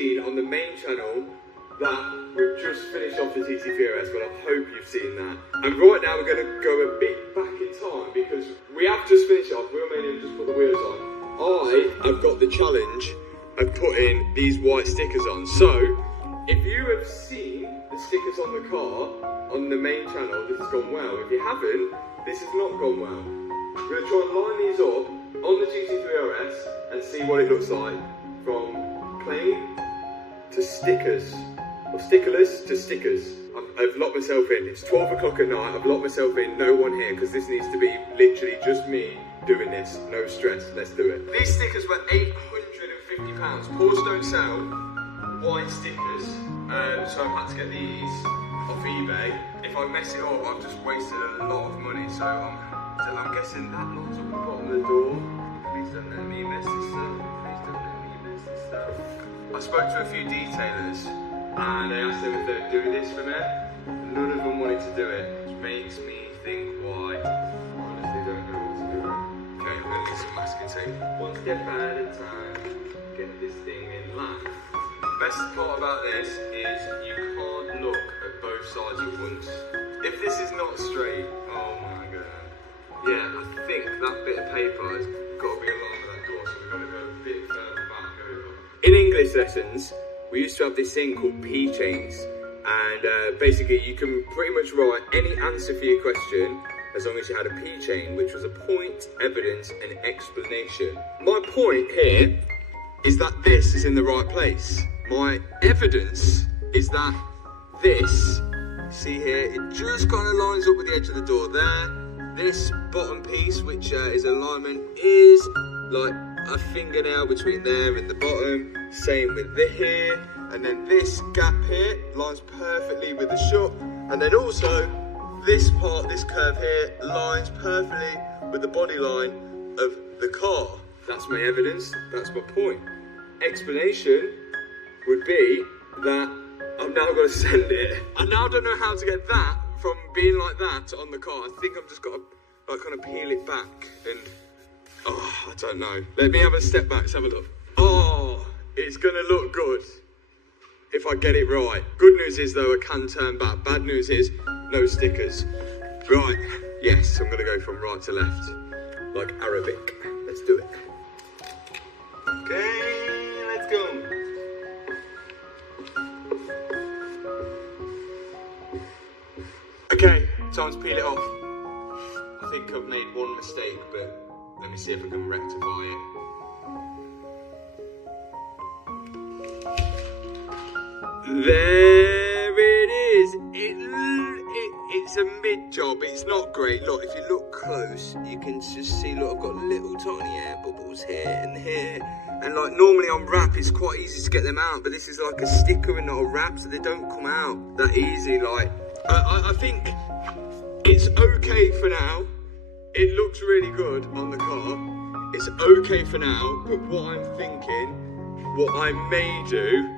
seen on the main channel that we've just finished off the GT3RS, but I hope you've seen that. And right now we're going to go a bit back in time because we have just finished off. We'll mainly just put the wheels on. I've got the challenge of putting these white stickers on. So if you have seen the stickers on the car on the main channel, this has gone well. If you haven't, this has not gone well. We're going to try and line these up on the GT3RS and see what it looks like from plain to stickers, or stickerless to stickers. I've locked myself in. It's 12 o'clock at night. I've locked myself in. No one here because this needs to be literally just me doing this. No stress. Let's do it. These stickers were £850. Porsche don't sell white stickers, so I've had to get these off eBay. If I mess it up, I've just wasted a lot of money. So I'm guessing that lines up the bottom of the door. Please don't let me mess this up. Please don't let me mess this up. I spoke to a few detailers and I asked them if they'd do this for me. None of them wanted to do it, which makes me think why. I honestly don't know what to do. Okay, I'm going to get some masking tape. One step at a time, get this thing in line. Best part about this is you can't look at both sides at once. If this is not straight, oh my god. Yeah, I think that bit of paper has got to be along with that door, so we've got to go a bit further back over. In English lessons, we used to have this thing called P chains, and basically you can pretty much write any answer for your question as long as you had a P chain, which was a point, evidence, and explanation. My point here is that this is in the right place. My evidence is that this, see here, it just kind of lines up with the edge of the door there. This bottom piece, which is alignment, is like a fingernail between there and the bottom. Same with the here, and then this gap here lines perfectly with the shut, and then also this part, this curve here, lines perfectly with the body line of the car. That's my evidence, that's my point. Explanation would be that I'm now going to send it. I now don't know how to get that from being like that on the car. I think I've just got to like kind of peel it back and, oh, I don't know. Let me have a step back, let's have a look. Oh, it's going to look good if I get it right. Good news is though, I can turn back. Bad news is no stickers. Right, yes, I'm going to go from right to left, like Arabic. Let's do it. Okay, let's go. Okay, time to peel it off. I think I've made one mistake, but let me see if I can rectify it. There it is. It's a mid job. It's not great. Look, if you look close, you can just see, look, I've got little tiny air bubbles here and here. And like normally on wrap, it's quite easy to get them out, but this is like a sticker and not a wrap, so they don't come out that easy. Like, I think it's okay for now. It looks really good on the car. It's okay for now, but what I'm thinking, what I may do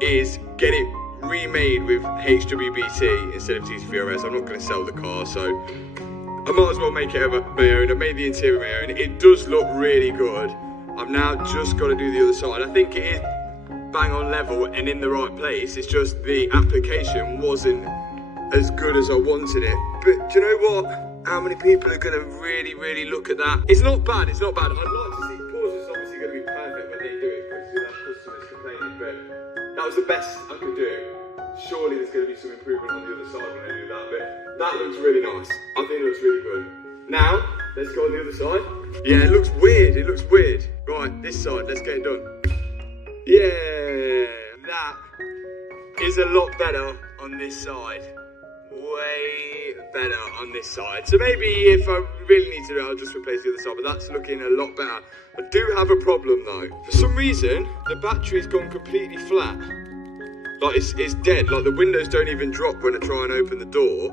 is get it remade with HWBT instead of GT3RS. I'm not going to sell the car, so I might as well make it my own. I made the interior my own. It does look really good. I've now just got to do the other side. I think it is bang on level and in the right place. It's just the application wasn't as good as I wanted it. But do you know what? How many people are going to really look at that? It's not bad, it's not bad. I'd like to see, Porsche is obviously going to be perfect when they do it because you'll have customers complaining, but that was the best I could do. Surely there's going to be some improvement on the other side when I do that, but that looks really nice. I think it looks really good. Now, let's go on the other side. Yeah, it looks weird, it looks weird. Right, this side, let's get it done. Yeah, that is a lot better on this side. Way better on this side. So maybe if I really need to do it, I'll just replace the other side, but that's looking a lot better. I do have a problem though. For some reason, the battery's gone completely flat. Like it's dead, like the windows don't even drop when I try and open the door.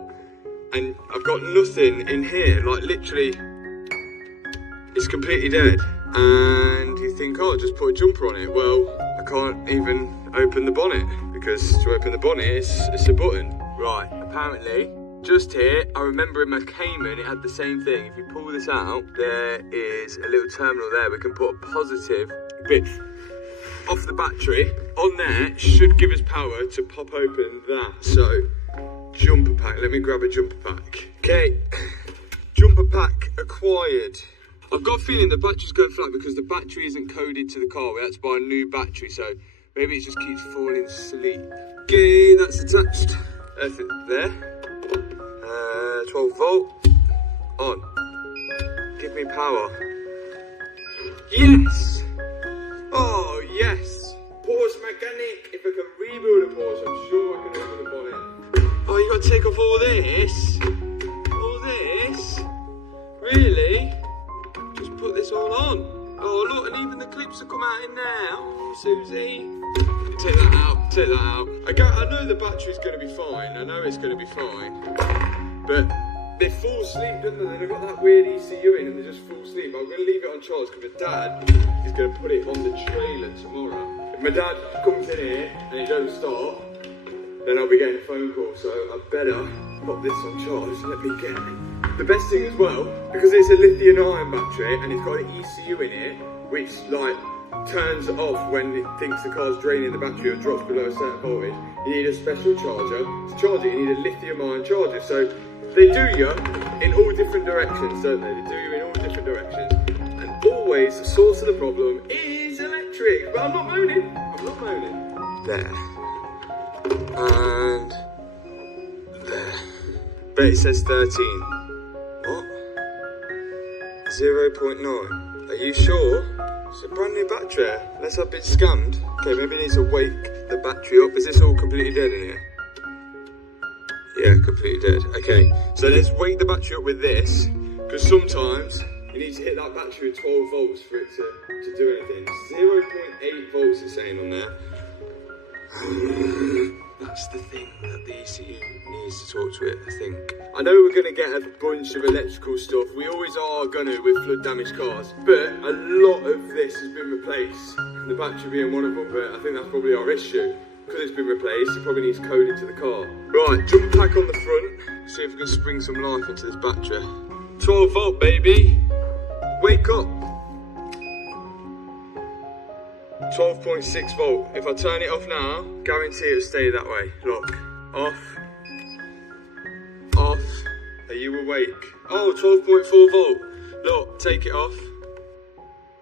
And I've got nothing in here, like literally, it's completely dead. And you think, oh, just put a jumper on it. Well, I can't even open the bonnet because to open the bonnet, it's a button. Right, apparently, just here, I remember in my Cayman, it had the same thing. If you pull this out, there is a little terminal there. We can put a positive bit off the battery. On there should give us power to pop open that. So, jumper pack. Let me grab a jumper pack. Okay, jumper pack acquired. I've got a feeling the battery's going flat because the battery isn't coded to the car. We had to buy a new battery, so maybe it just keeps falling asleep. Okay, that's attached. That's it there. 12 volt. On. Give me power. Yes! Oh, yes! Porsche mechanic. If I can rebuild a Porsche, I'm sure I can open the bonnet. Oh, you got to take off all this? All this? Really? Just put this all on. Oh, look, and even the clips have come out in there. Oh, Susie. Take that out, take that out. I know the battery's going to be fine. I know it's going to be fine. But they fall asleep, don't they? They've got that weird ECU in and they just fall asleep. I'm going to leave it on charge because my dad is going to put it on the trailer tomorrow. If my dad comes in here and he don't start, then I'll be getting a phone call. So I better put this on charge. Let me get it. The best thing as well, because it's a lithium-ion battery and it's got an ECU in it, which like turns off when it thinks the car's draining the battery or drops below a certain voltage. You need a special charger. To charge it, you need a lithium-ion charger. So they do you in all different directions, don't they? They do you in all different directions. And always the source of the problem is electric. But I'm not moaning. I'm not moaning. There. And there. But it says 13. What? 0.9. Are you sure? It's a brand new battery. Unless I've been scammed. Okay, maybe it needs to wake the battery up. Is this all completely dead in here? Yeah, completely dead. Okay, so let's wake the battery up with this. Because sometimes you need to hit that battery with 12 volts for it to do anything. 0.8 volts it's saying on there. That's the thing that the ECU needs to talk to it, I think. I know we're going to get a bunch of electrical stuff. We always are going to with flood damaged cars. But a lot of this has been replaced. The battery being one of them, but I think that's probably our issue. Because it's been replaced, it probably needs coded to the car. Right, jump pack on the front. See if we can spring some life into this battery. 12 volt, baby. Wake up. 12.6 volt. If I turn it off now, guarantee it'll stay that way. Look, off, off. Are you awake? Oh, 12.4 volt. Look, take it off.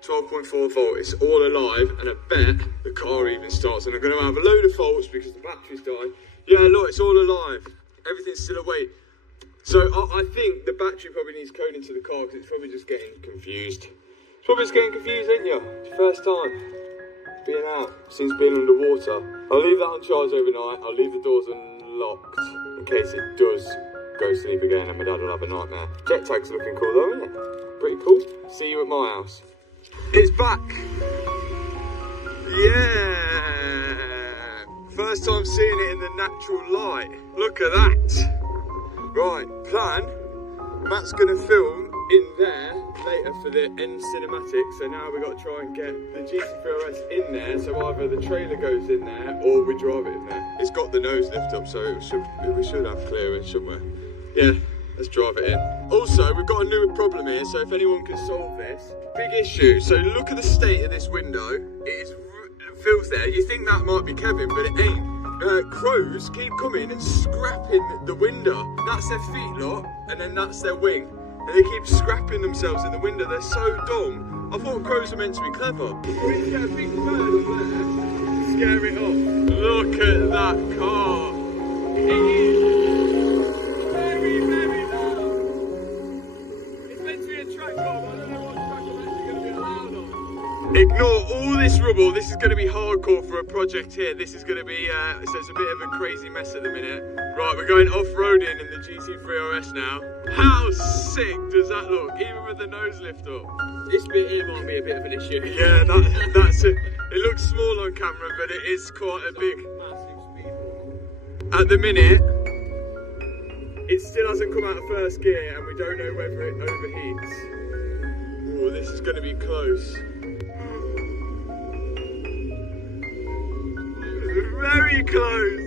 12.4 volt. It's all alive, and I bet the car even starts. And I'm going to have a load of faults because the battery's died. Yeah, look, it's all alive. Everything's still awake. So I think the battery probably needs coding to the car because it's probably just getting confused. It's probably just getting confused, ain't you? It's the first time being out since being underwater. I'll leave that on charge overnight. I'll leave the doors unlocked in case it does go to sleep again and my dad will have a nightmare. Jet tag's looking cool though, isn't it? Pretty cool. See you at my house. It's back. Yeah. First time seeing it in the natural light. Look at that. Right, plan. Matt's gonna film in there later for the end cinematic, so now we've got to try and get the GT3RS in there, so either the trailer goes in there or we drive it in there. It's got the nose lift up, so we should have clearance somewhere. Yeah, let's drive it in. Also, we've got a new problem here, so if anyone can solve this, big issue. So look at the state of this window. It is filth there. You think that might be Kevin, but it ain't. Crows keep coming and scrapping the window. That's their feet, lot, and then that's their wing. And they keep scrapping themselves in the window. They're so dumb. I thought crows were meant to be clever. We need to get a big bird up there to scare it off. Look at that car. It is very, very loud. It's meant to be a track car, but I don't know what track I'm actually going to be allowed on. Ignore all this rubble. This is going to be hardcore for a project here. This is going to be, so it's a bit of a crazy mess at the minute. Right, we're going off-roading in the GT3RS now. How sick does that look, even with the nose lift up? This bit here might be a bit of an issue. Yeah, that's it. It looks small on camera, but it is quite a big. Massive speed. At the minute, it still hasn't come out of first gear, and we don't know whether it overheats. Oh, this is going to be close. Very close.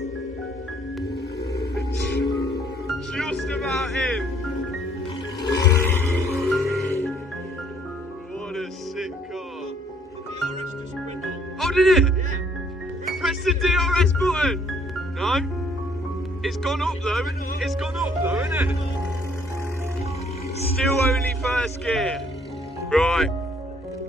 Just about in. What a sick car. Oh, did it? Yeah. Press the DRS button. No? It's gone up though. It's gone up though, isn't it? Still only first gear. Right.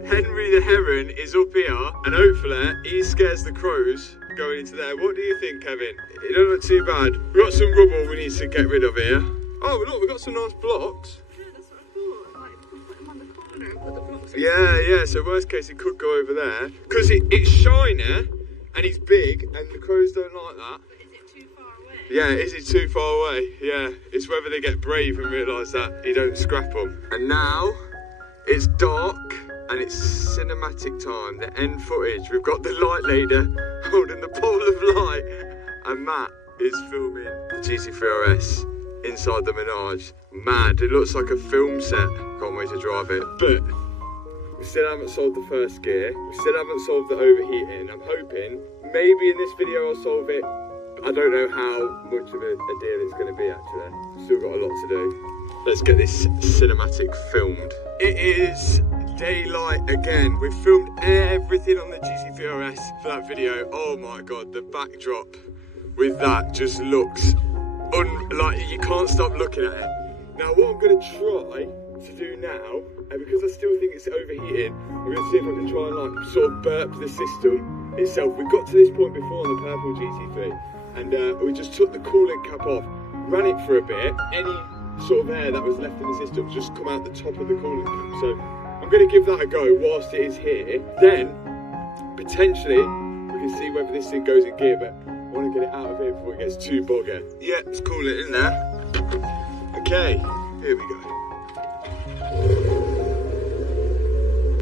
Henry the Heron is up here, and hopefully he scares the crows going into there. What do you think, Kevin? It don't look too bad. We've got some rubble we need to get rid of here. Oh, look, we've got some nice blocks. Yeah, that's what I thought. Like, we can put them on the corner and put the blocks in. Yeah, so worst case, it could go over there. Because it's shiny, and he's big, and the crows don't like that. But is it too far away? Yeah, is it too far away? Yeah, it's whether they get brave and realise that he don't scrap them. And now, it's dark. And it's cinematic time, the end footage. We've got the light leader holding the pole of light, and Matt is filming the GT3RS inside the Menage. Mad, it looks like a film set. Can't wait to drive it. But we still haven't solved the first gear. We still haven't solved the overheating. I'm hoping maybe in this video I'll solve it. I don't know how much of a deal it's going to be actually. Still got a lot to do. Let's get this cinematic filmed. It is daylight again. We've filmed everything on the GT3RS for that video. Oh my god, the backdrop with that just looks like you can't stop looking at it. Now what I'm going to try to do now, and because I still think it's overheating, I'm going to see if I can try and like sort of burp the system itself. We got to this point before on the purple GT3 and we just took the coolant cap off, ran it for a bit. Any sort of air that was left in the system just come out the top of the coolant cap. So I'm going to give that a go whilst it is here. Then, potentially, we can see whether this thing goes in gear, but I want to get it out of here before it gets too boggy. Yeah, let's cool it in there. Okay, here we go.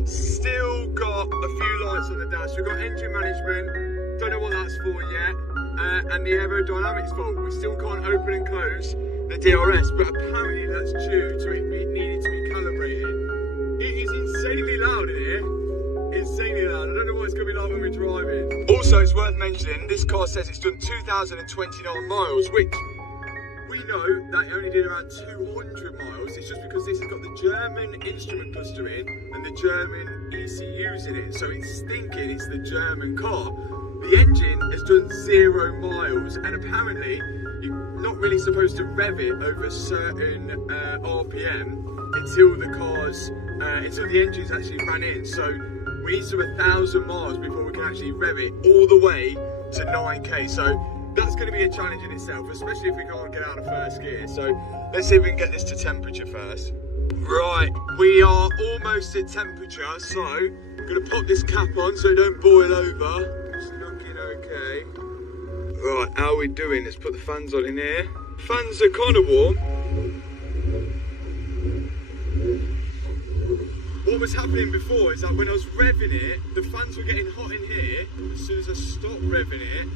Still got a few lights on the dash. We've got engine management, don't know what that's for yet, and the aerodynamics fault. We still can't open and close the DRS, but apparently that's due to it needing to be calibrated. It is insanely loud in here. Insanely loud. I don't know what it's going to be like when we're driving. Also, it's worth mentioning, this car says it's done 2,029 miles, which we know that it only did around 200 miles. It's just because this has got the German instrument cluster in and the German ECUs in it. So it's thinking it's the German car. The engine has done 0 miles, and apparently you're not really supposed to rev it over a certain RPM until the engine's actually ran in. So we need to 1,000 miles before we can actually rev it all the way to 9k. So that's going to be a challenge in itself, especially if we can't get out of first gear. So let's see if we can get this to temperature first. Right, we are almost at temperature, so I'm going to pop this cap on so it don't boil over. It's looking okay. Right, how are we doing? Let's put the fans on in here. Fans are kind of warm. What was happening before is that when I was revving it, the fans were getting hot in here. As soon as I stopped revving it,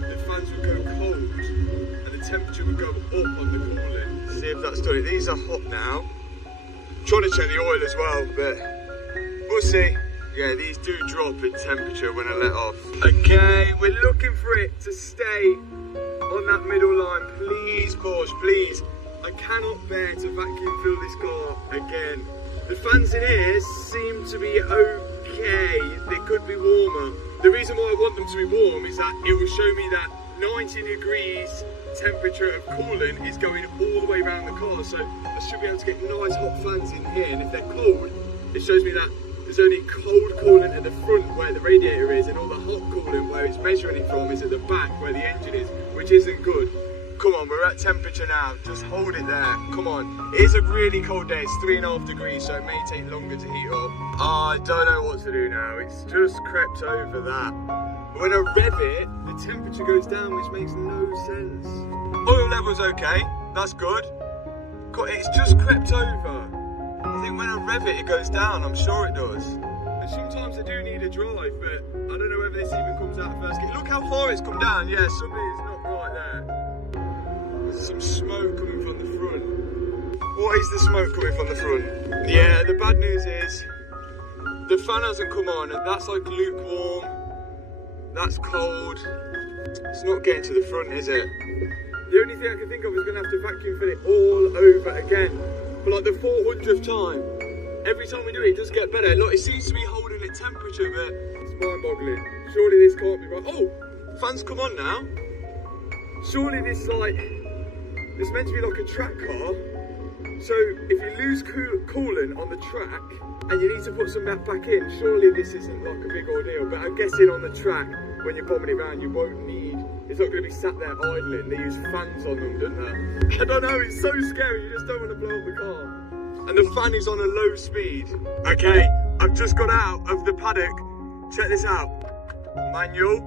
the fans would go cold and the temperature would go up on the coolant. See if that's done it. These are hot now. I'm trying to check the oil as well, but we'll see. Yeah, these do drop in temperature when I let off. Okay, we're looking for it to stay on that middle line. Please, Porsche, please. I cannot bear to vacuum fill this car again. The fans in here seem to be okay. They could be warmer. The reason why I want them to be warm is that it will show me that 90 degrees temperature of coolant is going all the way around the car. So I should be able to get nice hot fans in here. And if they're cold, it shows me that there's only cold coolant at the front where the radiator is, and all the hot coolant where it's measuring it from is at the back where the engine is, which isn't good. Come on, we're at temperature now. Just hold it there. Come on. It is a really cold day. It's 3.5 degrees, so it may take longer to heat up. I don't know what to do now. It's just crept over that. When I rev it, the temperature goes down, which makes no sense. Oil level's okay. That's good. It's just crept over. I think when I rev it, it goes down. I'm sure it does. And sometimes I do need a drive, but I don't know whether this even comes out first gear. Look how far it's come down. Yeah, something's not right there. There's some smoke coming from the front. What is the smoke coming from the front? Yeah, the bad news is the fan hasn't come on, and that's like lukewarm. That's cold. It's not getting to the front, is it? The only thing I can think of is going to have to vacuum fill it all over again. For like the 400th time. Every time we do it, it does get better. Look, it seems to be holding at temperature, but it's mind-boggling. Surely this can't be right. Oh, fans come on now. Surely this this meant to be like a track car. So if you lose coolant on the track and you need to put some back in, surely this isn't like a big ordeal. But I'm guessing on the track, when you're bombing it around, you won't need, it's not going to be sat there idling. They use fans on them, don't they? I don't know, it's so scary, you just don't want to blow up the car. And the fan is on a low speed. Okay, I've just got out of the paddock. Check this out. Manual.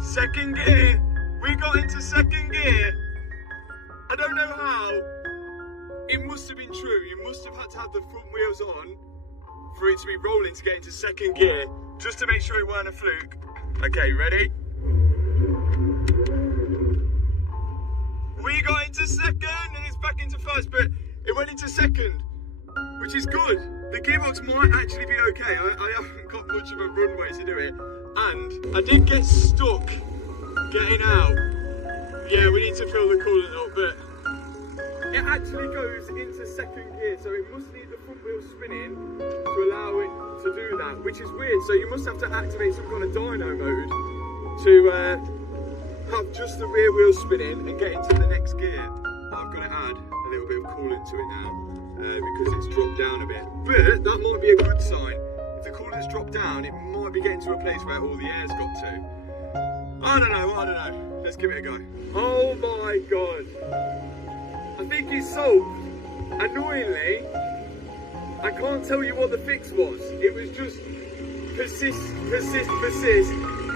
Second gear. We got into second gear. I don't know how. It must have been true. You must have had to have the front wheels on for it to be rolling to get into second gear, just to make sure it weren't a fluke. Okay, ready? We got into second and it's back into first, but it went into second, which is good. The gearbox might actually be okay. I haven't got much of a runway to do it. And I did get stuck getting out. Yeah, we need to fill the coolant up, but it actually goes into second gear, so it must need the front wheel spinning to allow it to do that, which is weird. So you must have to activate some kind of dyno mode to have just the rear wheel spinning and get into the next gear. I've got to add a little bit of coolant to it now because it's dropped down a bit. But that might be a good sign. If the coolant's dropped down, it might be getting to a place where all the air's got to. I don't know. Let's give it a go. Oh my god. I think it's solved. Annoyingly, I can't tell you what the fix was. It was just persist.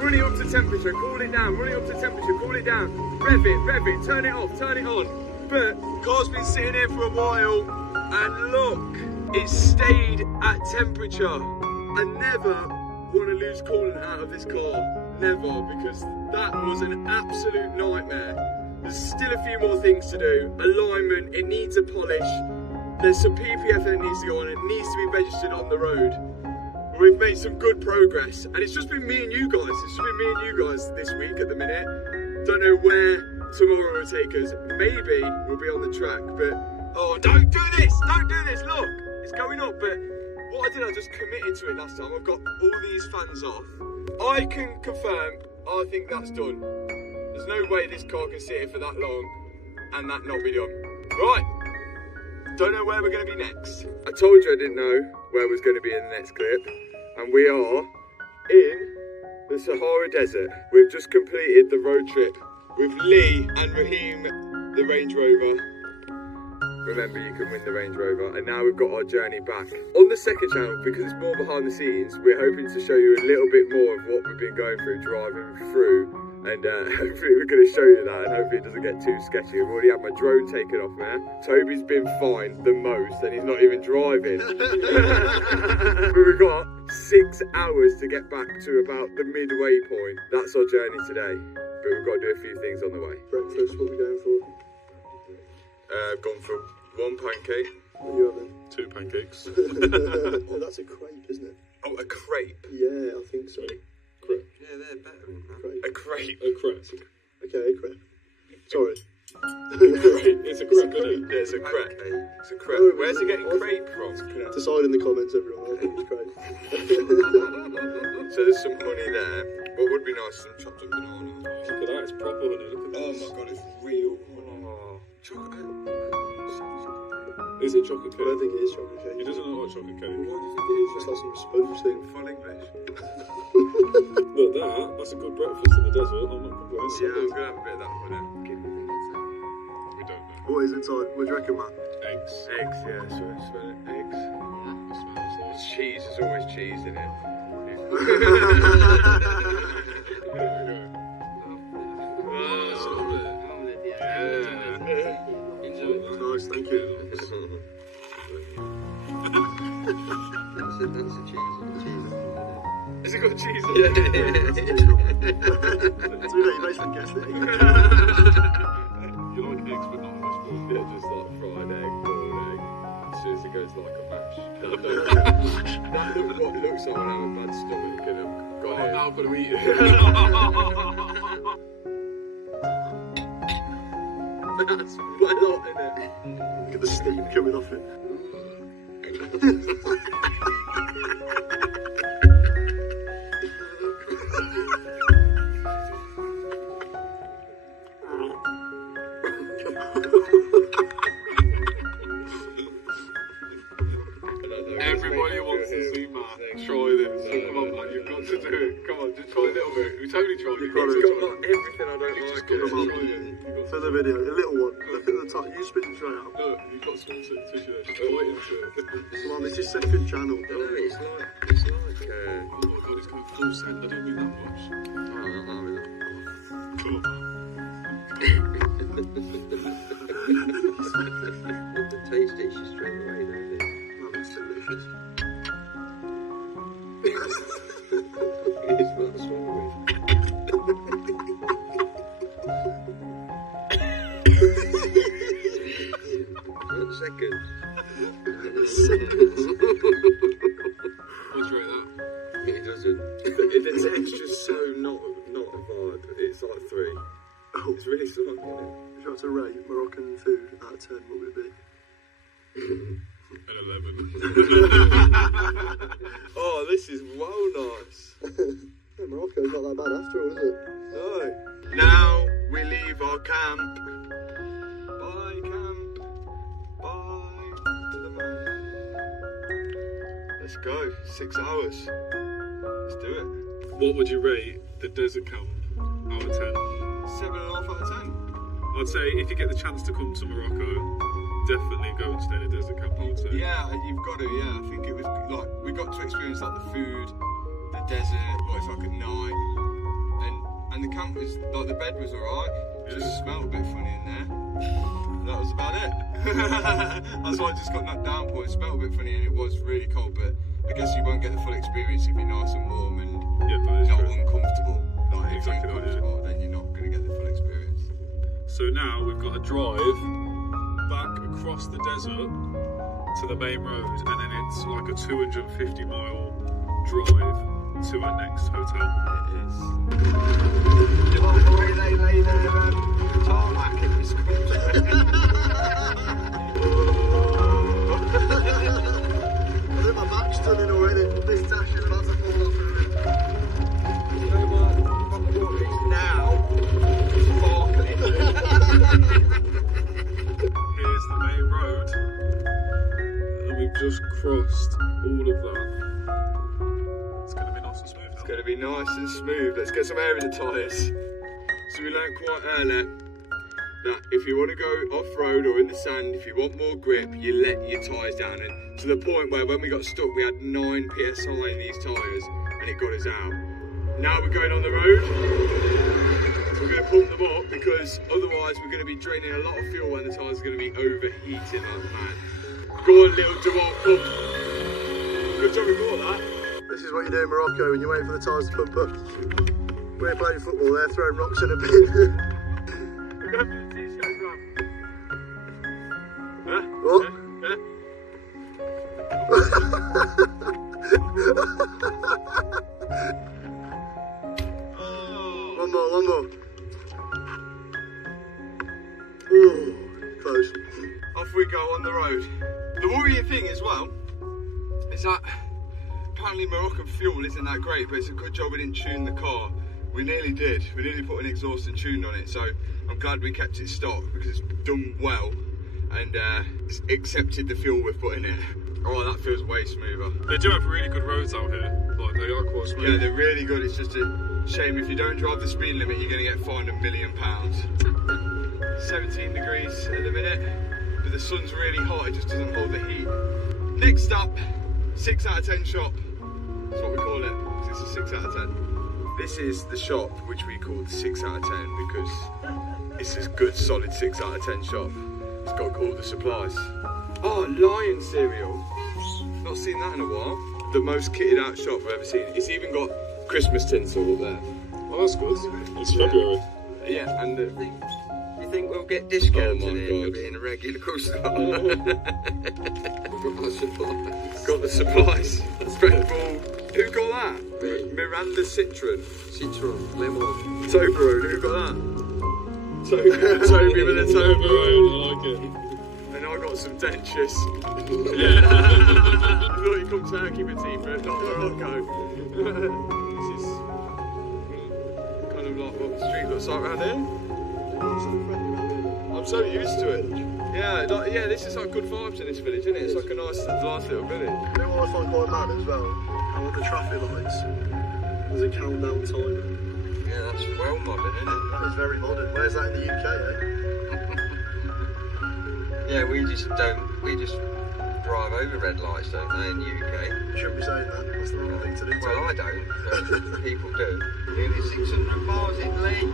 Run it up to temperature, cool it down, run it up to temperature, cool it down, rev it, turn it off, turn it on. But the car's been sitting here for a while, and look, it stayed at temperature. I never want to lose coolant out of this car, never, because that was an absolute nightmare. There's still a few more things to do. Alignment, it needs a polish. There's some PPF that needs to go on, it needs to be registered on the road. We've made some good progress, and it's just been me and you guys. It's just been me and you guys this week at the minute. Don't know where tomorrow will take us. Maybe we'll be on the track, but oh, don't do this! Look, it's going up. But what I did, I just committed to it last time. I've got all these fans off. I can confirm, I think that's done. There's no way this car can sit here for that long and that not be done. Right. Don't know where we're going to be next. I told you I didn't know where was going to be in the next clip, and we are in the Sahara Desert. We've just completed the road trip with Lee and Raheem, the Range Rover. Remember, you can win the Range Rover, and now we've got our journey back. On the second channel, because it's more behind the scenes, we're hoping to show you a little bit more of what we've been going through, driving through. And hopefully we're going to show you that, and hopefully it doesn't get too sketchy. I've already had my drone taken off now. Toby's been fined the most, and he's not even driving. But we've got 6 hours to get back to about the midway point. That's our journey today, but we've got to do a few things on the way. Breakfast, what are we going for? I've gone for 1 pancake. What are you having? 2 pancakes. Oh, that's a crepe, isn't it? Oh, a crepe. Yeah, I think so. Crepe. Yeah, they're better than that. Crepe. A crepe. A crepe. Okay, a crepe. Sorry. It's a crepe, isn't it? Yeah, it's a crepe. It's a crepe. Oh, Where's he getting crepe from? Decide in the comments, everyone. I think it's crepe. So there's some honey there. What would be nice, some chopped up banana. Look at that, it's proper honey. Look at Oh this. my god, it's real honey. Chocolate. Is it chocolate I cake? don't think it is chocolate He cake. doesn't look like chocolate cake. What do you think it is? It's like some sponge thing. Full English. Look, that's a good breakfast in the desert. I'm not complaining. Yeah, I'm gonna have a bit of that one now. We don't know. What is inside? What do you reckon, Matt? Eggs. Eggs, yeah, so I smell it. Eggs. It smells like. Cheese, there's always cheese in it. Nice, thank you. That's a cheese. Has it got cheese in it? Too late, you basically guessed it. You like eggs, but not in this form. Yeah, just like fried egg, boiled egg. As soon as it goes like a mash. What looks like when I have a bad stomach and I've got it. Now I've got to eat it. That's quite a lot in it. Look at the steam coming off it. You spinning straight up. Look, you've got some tissue there. Just bite into it. Come on, this is second channel. No, it's like, Oh my god, it's going full send. I don't mean that much. Cool. taste it straight away, don't it? Oh, that's delicious. It's not swallowing. 1 second. What's right that? He doesn't. The texture's so not a vibe. It's like 3. Oh, It's really soggy, isn't it? if you had to rate Moroccan food out of 10, what would it be? An 11. Oh, this is well nice. Yeah, Morocco's not that bad after all, is it? No. Now we leave our camp. Bye, camp. Bye to the man. Let's go. 6 hours. Let's do it. What would you rate the desert camp out of 10? 7.5 out of 10. I'd say if you get the chance to come to Morocco, definitely go and stay in a desert camp, I would say. Yeah, you've got to. Yeah, I think it was like we got to experience like the food, the desert, what it's like at night, and the camp was like the bed was alright. It just smelled a bit funny in there. That was about it. That's why I just got knocked down for. It smelled a bit funny and it was really cold, but I guess you won't get the full experience if you're nice and warm and Yeah, that is not true. uncomfortable. Like if Exactly you're that, yeah. uncomfortable, then you're not going to get the full experience. So now we've got to drive back across the desert to the main road, and then it's like a 250-mile drive to our next hotel. It is. You want the way they lay their tarmac in this country? I think my back's done in already. This dash is about to fall off in a minute. You know what? What is now? Sparkling. Here's the main road, and we've just crossed all of that. It's going to be nice and smooth now. It's going to be nice and smooth. Let's get some air in the tyres. So we learned quite early that if you want to go off-road or in the sand, if you want more grip, you let your tyres down. And to the point where when we got stuck, we had 9 PSI in these tyres, and it got us out. Now we're going on the road. We're going to pump them up because otherwise we're going to be draining a lot of fuel and the tyres are going to be overheating like mad. Go on, little Dewalt, pump. Good job we bought that. This is what you do in Morocco when you're waiting for the tyres to pump up. We're playing football, they're throwing rocks in a bin. Huh? What? Yeah? One more. Ooh, close. Off we go on the road. The worrying thing as well is that apparently Moroccan fuel isn't that great, but it's a good job we didn't tune the car. We nearly did. We nearly put an exhaust and tune on it, so I'm glad we kept it stock because it's done well and it's accepted the fuel we've put in it. Oh, that feels way smoother. They do have really good roads out here. Like, they are quite smooth. Yeah, they're really good. It's just a shame if you don't drive the speed limit, you're going to get fined £1 million. 17 degrees at the minute, but the sun's really hot. It just doesn't hold the heat. Next up, 6 out of 10 shop. That's what we call it. It's a 6 out of 10. This is the shop which we call the 6 out of 10 because it's a good solid 6 out of 10 shop. It's got called the supplies. Oh, lion cereal. Not seen that in a while. The most kitted out shop I've ever seen. It's even got Christmas tinsel up there. Oh, that's good. It's February. Yeah, and the... You think we'll get discounts Oh my in God. it being a regular customer? We've got the supplies. Got the supplies. Red Bull. Who got that? Miranda Citron. Citron, lemon. Toblerone. Who got that? Toby with a Toblerone. I like it. And I got some dentures. I thought you come Turkey for tea, but not Morocco. This is kind of like what the street looks like around here. I'm so used to it. Yeah, like, yeah, this is like good vibes in this village, isn't it? It's like a nice little village. You know what I find quite mad as well? How on the traffic lights, there's a countdown timer. Yeah, that's well modern, isn't it? That is very modern. Where's that in the UK, eh? Yeah, we just drive over red lights, don't they, in the UK? You shouldn't be saying that. That's the wrong thing to do. Well, I don't, but people do. Nearly 600 miles in Lee.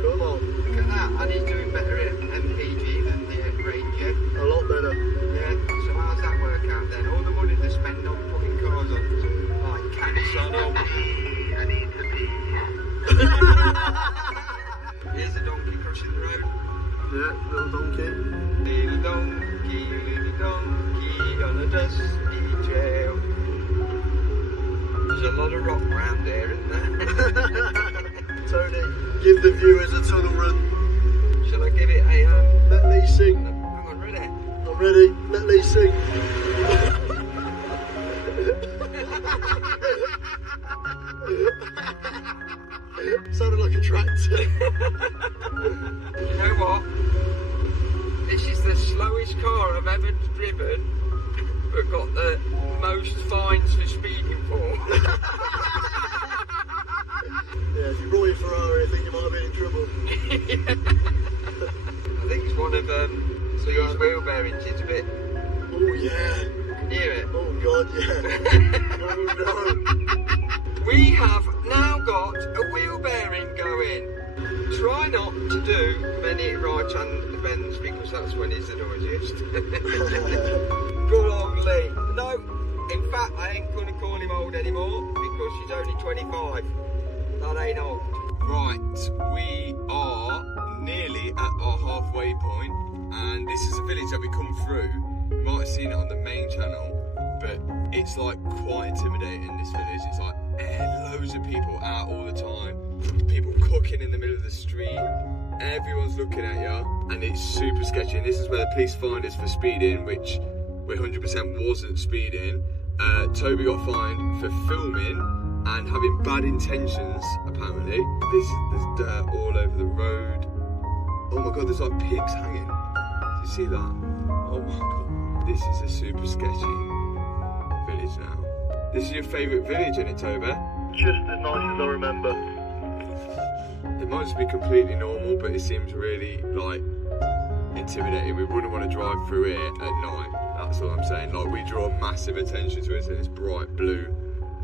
Come on. Look at that, and he's doing better at MPG than the Ranger. A lot better. Yeah, so how's that work out then? All the money they spend on putting cars on like Canisano. I need to pee. Here's a donkey crossing the road. Yeah, little donkey. Little donkey on a dusty trail. There's a lot of rock round there, isn't there? Tony, give the viewers a tunnel run. Shall I give it a Let Lee sing. hang on, ready? I'm ready. Let Lee sing. Sounded like a tractor. You know what? This is the slowest car I've ever driven, but got the most fines for speeding for. Yeah, if you brought your Ferrari, I think you might have been in trouble. I think it's one of these wheel bearings. It's a bit. Oh yeah. Can you hear it? Oh god, yeah. Oh We have now got a wheel bearing going. Try not to do many right-hand bends because that's when it's the noisiest. Good old Lee. No, in fact, I ain't going to call him old anymore because he's only 25. That ain't old. Right, we are nearly at our halfway point, and this is a village that we come through. You might have seen it on the main channel, but it's like quite intimidating, this village. It's like loads of people out all the time, people cooking in the middle of the street, everyone's looking at you, and it's super sketchy. And this is where the police find us for speeding, which we 100% wasn't speeding. Toby got fined for filming and having bad intentions, apparently. There's dirt all over the road. Oh my god, there's like pigs hanging. Do you see that? Oh my god. This is a super sketchy village now. This is your favourite village, isn't it, Toby? Just as nice as I remember. It might just be completely normal, but it seems really, like, intimidating. We wouldn't want to drive through it at night. That's what I'm saying. Like, we draw massive attention to us in this bright blue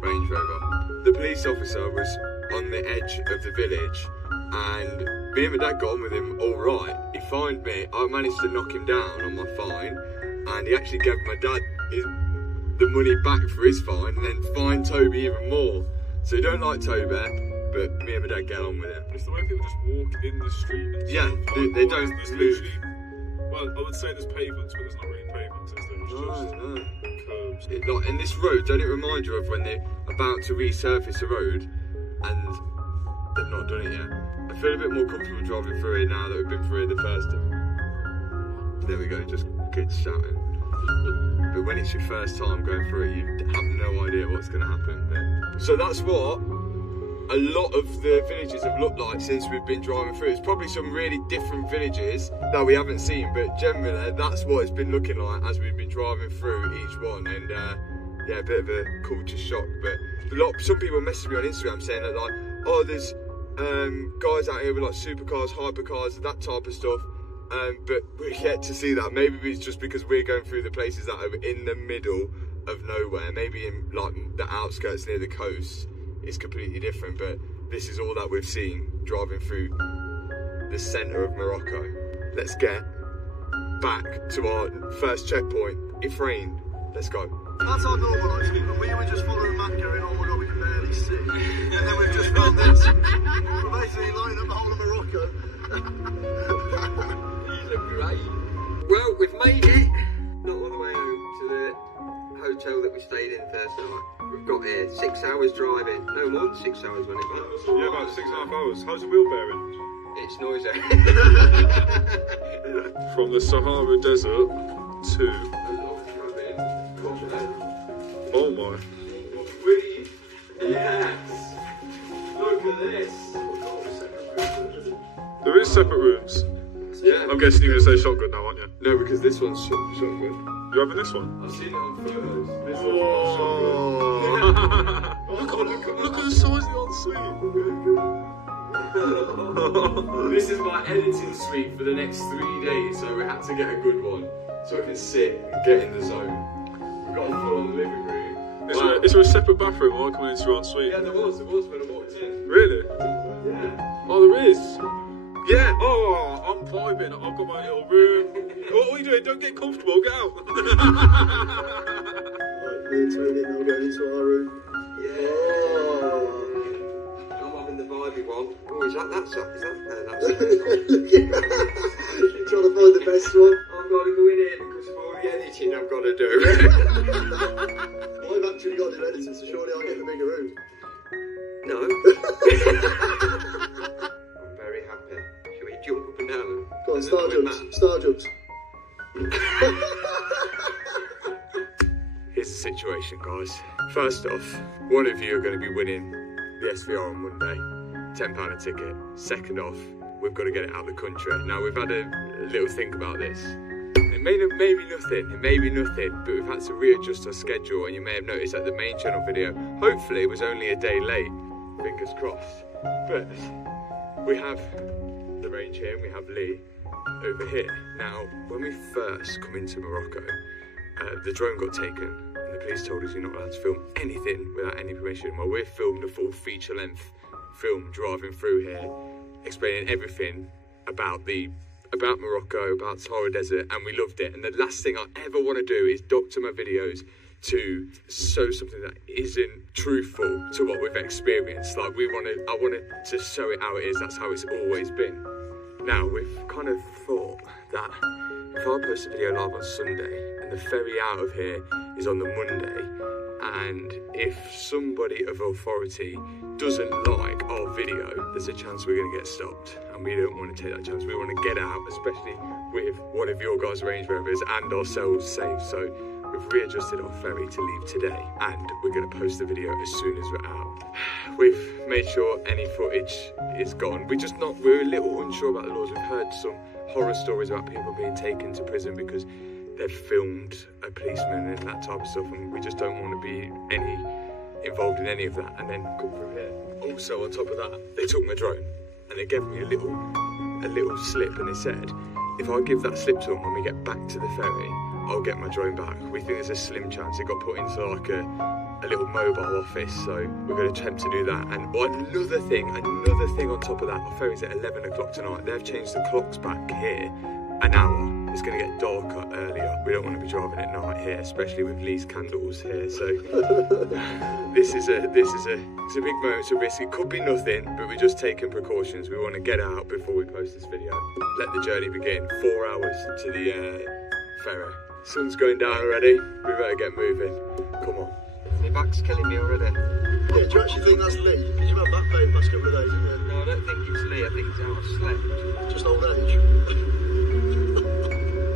Range Rover. The police officer was on the edge of the village, and me and my dad got on with him all right. He fined me. I managed to knock him down on my fine, and he actually gave my dad the money back for his fine, and then fined Toby even more. So he don't like Toby, but me and my dad get on with it. It's the way people just walk in the street and Yeah, stuff. they don't There's move. literally, well, I would say there's pavements, but there's not really pavements, is there? It's just No. curbs. Like, in this road, don't it remind you of when they're about to resurface a road and they've not done it yet? I feel a bit more comfortable driving through it now that we've been through it the first time. There we go, just kids shouting. But when it's your first time going through it, you have no idea what's going to happen. So that's what a lot of the villages have looked like since we've been driving through. It's probably some really different villages that we haven't seen, but generally that's what it's been looking like as we've been driving through each one. And yeah, a bit of a culture shock. But some people message me on Instagram saying that, like, oh, there's guys out here with like supercars, hypercars, that type of stuff. But we're yet to see that. Maybe it's just because we're going through the places that are in the middle of nowhere. Maybe in like the outskirts near the coast, it's completely different. But this is all that we've seen driving through the centre of Morocco. Let's get back to our first checkpoint, Ifrane. Let's go. That's our normal actually, but we were just following Matt going, oh my god, we can barely see. And then we've just found this. We're basically lining up the whole of Morocco. These are great. Well, we've made it. Not all the way home to the hotel that we stayed in first night. We've got here 6 hours driving. No more than 6 hours, wasn't it, man? Yeah, about 6.5 hours. How's the wheel bearing? It's noisy. From the Sahara Desert to... Oh my. Yes! Look at this! There is separate rooms. Yeah. I'm guessing you're going to say shotgun now, aren't you? No, because this one's shotgun. You having this one? I've seen it on photos. This Oh. Look at the size of the ensuite. This is my editing suite for the next 3 days, so we had to get a good one. so we can sit and get in the zone. We've got a full-on living room. Is there a separate bathroom or coming into your ensuite? Yeah, there was when I walked in. Really? Yeah. Oh, there is. Yeah. Oh, I'm vibing. I've got my little room. What are you doing? Don't get comfortable. Get out. Right, me and Tony now going into our room. Yeah. Oh. I'm having the vibey one. Oh, is that that's it? That's it. You're trying to find the best one. I've got to go in here because of all the editing I've got to do. I've actually got the editor, so surely I'll get the bigger room. No. I'm very happy. Shall we jump up and down? Go on, star jumps. Star jumps. Here's the situation, guys. First off, one of you are going to be winning the SVR on Monday, £10 a ticket. Second off, we've got to get it out of the country. Now, we've had a little think about this. It may be nothing, but we've had to readjust our schedule, and you may have noticed that the main channel video, hopefully, was only a day late. Fingers crossed. But we have the range here, and we have Lee over here. Now, when we first come into Morocco, the drone got taken, and the police told us you're not allowed to film anything without any permission. Well, we've filmed a full feature-length film driving through here, explaining everything about Morocco, about Sahara Desert, and we loved it. And the last thing I ever want to do is doctor my videos to show something that isn't truthful to what we've experienced. Like I wanted to show it how it is. That's how it's always been. Now we've kind of thought that if I post a video live on Sunday and the ferry out of here is on the Monday, and if somebody of authority doesn't like our video, there's a chance we're going to get stopped, and we don't want to take that chance. We want to get out, especially with one of your guys' Range Rovers and ourselves safe. So we've readjusted our ferry to leave today, and we're going to post the video as soon as we're out. We've made sure any footage is gone. We're a little unsure about the laws. We've heard some horror stories about people being taken to prison because they've filmed a policeman and that type of stuff, and we just don't want to be involved in any of that and then come through here. Also, on top of that, they took my drone and they gave me a little slip, and they said if I give that slip to them when we get back to the ferry, I'll get my drone back. We think there's a slim chance it got put into like a little mobile office, so we're going to attempt to do that. And another thing on top of that, our ferry's at 11 o'clock tonight. They've changed the clocks back here an hour. It's going to get darker earlier. We don't want to be driving at night here, especially with Lee's candles here. So it's a big moment. It's a risk. It could be nothing, but we're just taking precautions. We want to get out before we post this video. Let the journey begin. 4 hours to the ferry. Sun's going down already. We better get moving. Come on. My back's killing me already. Yeah, do you actually think that's Lee? Because you've had back pain the past couple of days, haven't you? No, I don't think it's Lee. I think it's how I slept. Just old age.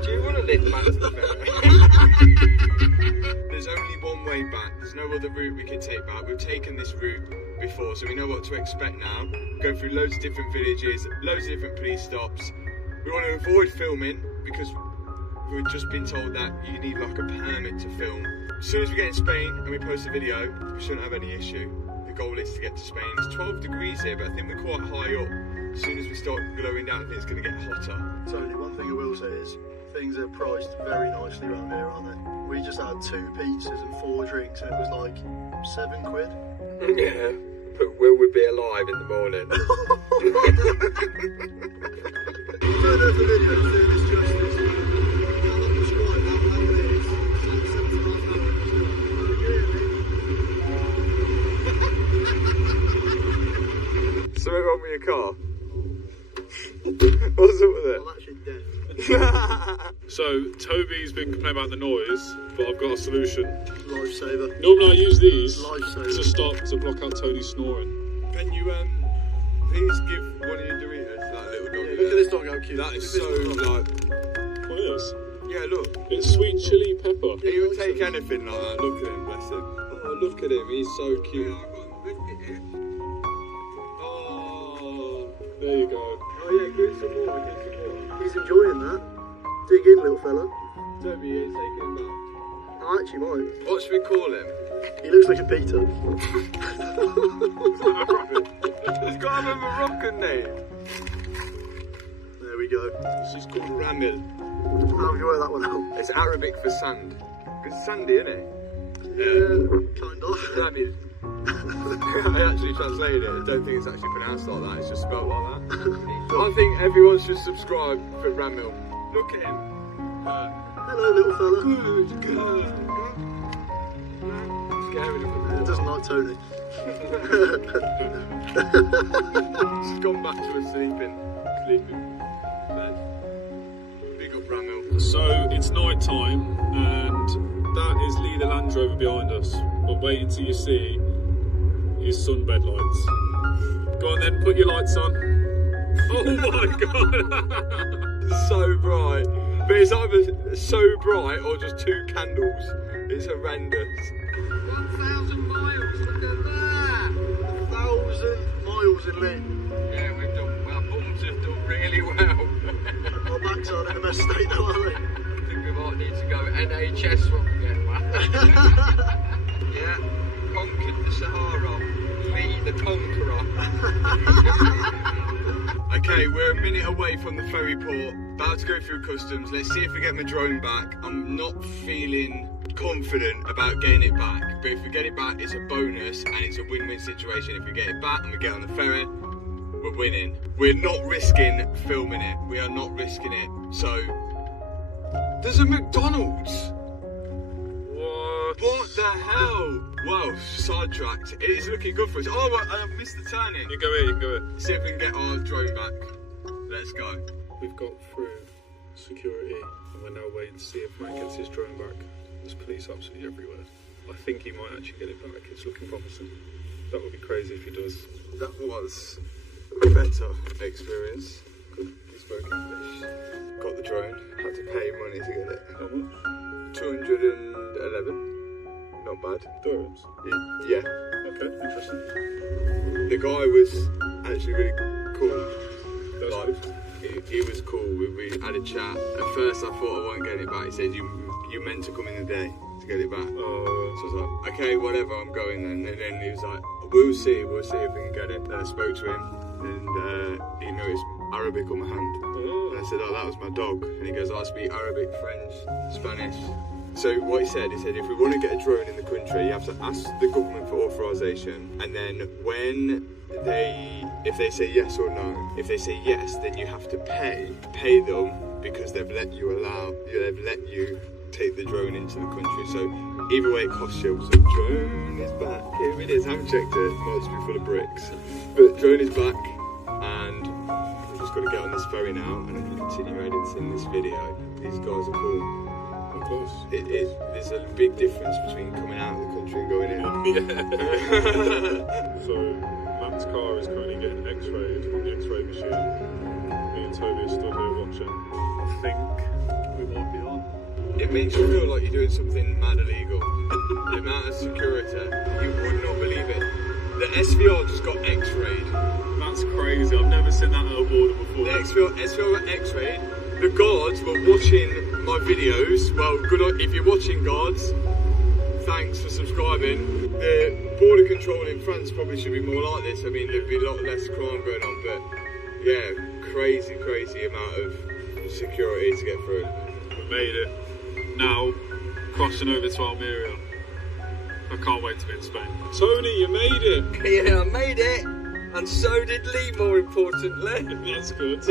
Do you want to live back to the ferry? There's only one way back. There's no other route we can take back. We've taken this route before, so we know what to expect now. Go through loads of different villages, loads of different police stops. We want to avoid filming because we've just been told that you need like a permit to film. As soon as we get in Spain and we post a video, we shouldn't have any issue. The goal is to get to Spain. It's 12 degrees here, but I think we're quite high up. As soon as we start glowing down, I think it's going to get hotter. Tony, one thing I will say is things are priced very nicely around here, aren't they? We just had 2 pizzas and 4 drinks, and it was like £7. Yeah, but will we be alive in the morning? I don't know if the video is doing this justice. I cannot describe how long it is. 7.5 hours. Something wrong with your car? What's up with it? I'm actually deaf. So Toby's been complaining about the noise, but I've got a solution. Lifesaver. Normally I use these Lifesaver. to block out Tony's snoring. Can you please give one of your Doritos to that little dog? Yeah, look at this dog, how cute. That is so like. What is? Yeah, look. It's sweet chili pepper. He would take anything like that. Look at him, bless him. Oh, look at him. He's so cute. Oh, There you go. oh yeah. Give some more. He's enjoying that. Dig in, little fella. Toby is taking him back. I actually might. What should we call him? He looks like a Peter. He's got to have a Moroccan name. There we go. She's called Ramil. How would you work that one out? It's Arabic for sand. It's sandy, isn't it? Yeah, kind of. I mean, I actually translated it. I don't think it's actually pronounced like that. It's just spelled like that. I think everyone should subscribe for Ramil. Look at him. Hello, little fella. Good girl. Scaring him. It doesn't like Tony. She's gone back to a sleeping bed. Big up Ramil. So it's night time, and that is Lee the Land Rover behind us. But wait until you see his sunbed lights. Go on then, put your lights on. Oh my god! It's so bright. But it's either so bright or just two candles. It's horrendous. 1,000 miles, look at that! 1,000 miles in Lynn. Yeah, we've done, our bums have done really well. Our backs are an MS state now, aren't they? I think we might need to go NHS when we get back. Yeah, conquered the Sahara. Me, the conqueror. Okay, we're a minute away from the ferry port. About to go through customs. Let's see if we get my drone back. I'm not feeling confident about getting it back, but if we get it back, it's a bonus and it's a win-win situation. If we get it back and we get on the ferry, we're winning. We're not risking filming it. We are not risking it. So, there's a McDonald's. What the hell? Wow, sidetracked. It is looking good for us. Oh, I missed the turning. You go here, you can go here. See if we can get our drone back. Let's go. We've got through security, and we're now waiting to see if Matt gets his drone back. There's police absolutely everywhere. I think he might actually get it back. It's looking promising. That would be crazy if he does. That was a better experience. Good spoken English. Got the drone. Had to pay money to get it. How much? 211. Not bad. Dirhams? Yeah. Okay, interesting. The guy was actually really cool. That's Like, good. he was cool. We had a chat. At first I thought I wasn't getting it back. He said, you meant to come in the day to get it back. So I was like, okay, whatever, I'm going then. And then he was like, we'll see if we can get it. Then I spoke to him and he noticed Arabic on my hand. And I said, oh, that was my dog. And he goes, I speak Arabic, French, Spanish. So what he said, if we want to get a drone in the country, you have to ask the government for authorization, and then if they say yes or no, if they say yes, then you have to pay them because they've let you take the drone into the country. So either way, it costs you. So drone is back. Here it is. I haven't checked it. Might just be full of bricks, but drone is back, and we've just got to get on this ferry now, and I can continue editing this video. These guys are cool. There's a big difference between coming out of the country and going in. Yeah. So Matt's car is currently getting x-rayed on the x-ray machine. Me and Toby are stood here watching. I think we might be on. It makes you feel like you're doing something mad illegal. The amount of security, you would not believe it. The SVR just got x-rayed. That's crazy. I've never seen that out of order before. The SVR got x-rayed. The guards were watching my videos. Well, good on, if you're watching, guards, thanks for subscribing. The border control in France probably should be more like this. I mean, there'd be a lot less crime going on, but yeah, crazy amount of security to get through. We made it. Now, crossing over to Almeria. I can't wait to be in Spain. Tony, you made it! Yeah, I made it! And so did Lee, more importantly. That's good.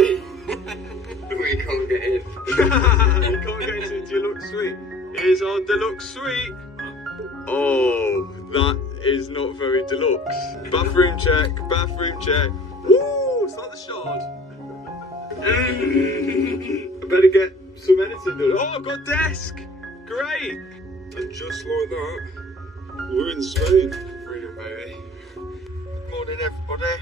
We can't get in. You can't get into the deluxe suite. Here's our deluxe suite. Oh, that is not very deluxe. Bathroom check, bathroom check. Woo, it's like the Shard. I better get some editing done. Oh, I've got a desk. Great. And just like that, we're in Spain. Freedom, baby. Morning, everybody.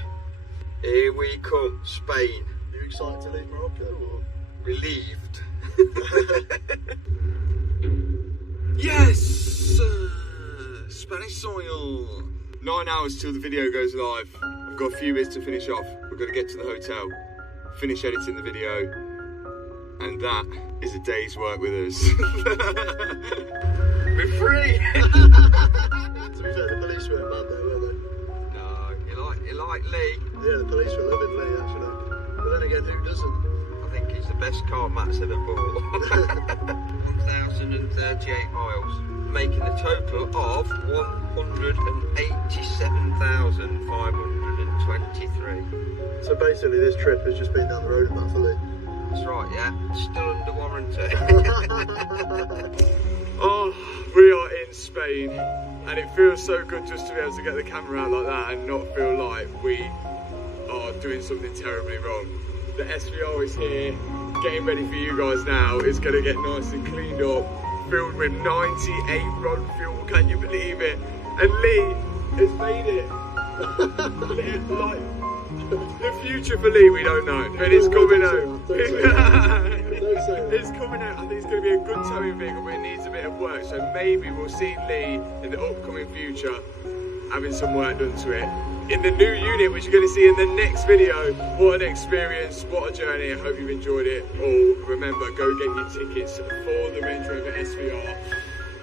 Here we come, Spain. You excited to leave Morocco or? Relieved. Yes! Spanish soil. 9 hours till the video goes live. I've got a few bits to finish off. We've got to get to the hotel, finish editing the video, and that is a day's work with us. We're free! To be fair, the police weren't bad though, were they? No, you like Lee? Yeah, the police were loving Lee actually. But then again, who doesn't? I think he's the best car Matt's ever bought. 1,038 miles, making a total of 187,523. So basically this trip has just been down the road and back for Lee. That's right, yeah. Still under warranty. Oh, we are in Spain, and it feels so good just to be able to get the camera out like that and not feel like we are doing something terribly wrong. The SVR is here, getting ready for you guys now. It's going to get nice and cleaned up, filled with 98 road fuel, can you believe it? And Lee has made it. Like, the future for Lee, we don't know, but it's coming out. It's coming out. I think it's going to be a good towing vehicle, but it needs a bit of work. So maybe we'll see Lee in the upcoming future having some work done to it. In the new unit, which you're going to see in the next video. What an experience, what a journey. I hope you've enjoyed it all. Remember, go get your tickets for the Range Rover SVR.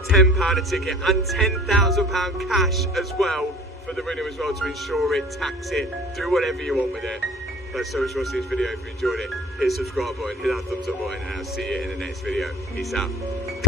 £10 a ticket and £10,000 cash as well for the winner as well, to insure it, tax it, do whatever you want with it. Thanks so much for watching this video. If you enjoyed it, hit the subscribe button, hit that thumbs up button, and I'll see you in the next video. Peace out.